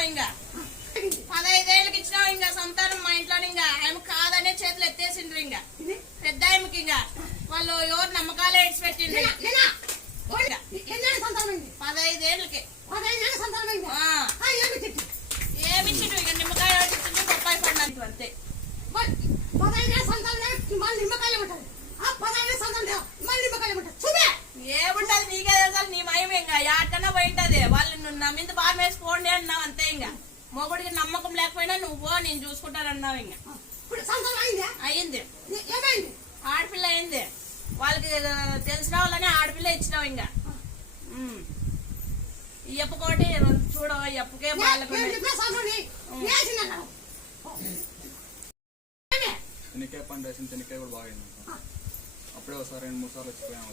ఇచ్చినావు ఇంకా 15 ఏళ్ళకి ఇచ్చినావు ఇంకా సంతానం మా ఇంట్లో ఇంకా ఆమె కాదనే చేతులు ఎత్తేసిండ్రు ఇంకా పెద్ద ఆమెకి ఇంకా వాళ్ళు ఎవరు నమ్మకాలే ఇడిచి పెట్టిండ్రు 15 ఏళ్ళకి ఏమి ఇచ్చిండు ఇక నిమ్మకాయ ఇచ్చిండు బొప్పాయి పండు అంతే ఏముంటది నీకే తెలుసు నీ మయం ఇంకా ఎక్కడన్నా పోయింటది వాళ్ళు నువ్వు నా మీద బాగా వేసుకోండి అన్నావు అంతే ఇంకా మొగుడికి నమ్మకం లేకపోయినా నువ్వు పో నేను చూసుకుంటానన్నావు ఇంకా అయింది ఆడపిల్ల అయింది వాళ్ళకి తెలిసిన వాళ్ళని ఆడపిల్ల ఇచ్చినావు ఇంకా ఈ ఎప్పకోటి చూడ ఎప్పకే శనక్కాయ పండు వేసిన శనక్కాయ కూడా బాగా అప్పుడే ఒకసారి 2-3 సార్లు వచ్చిపోయాము.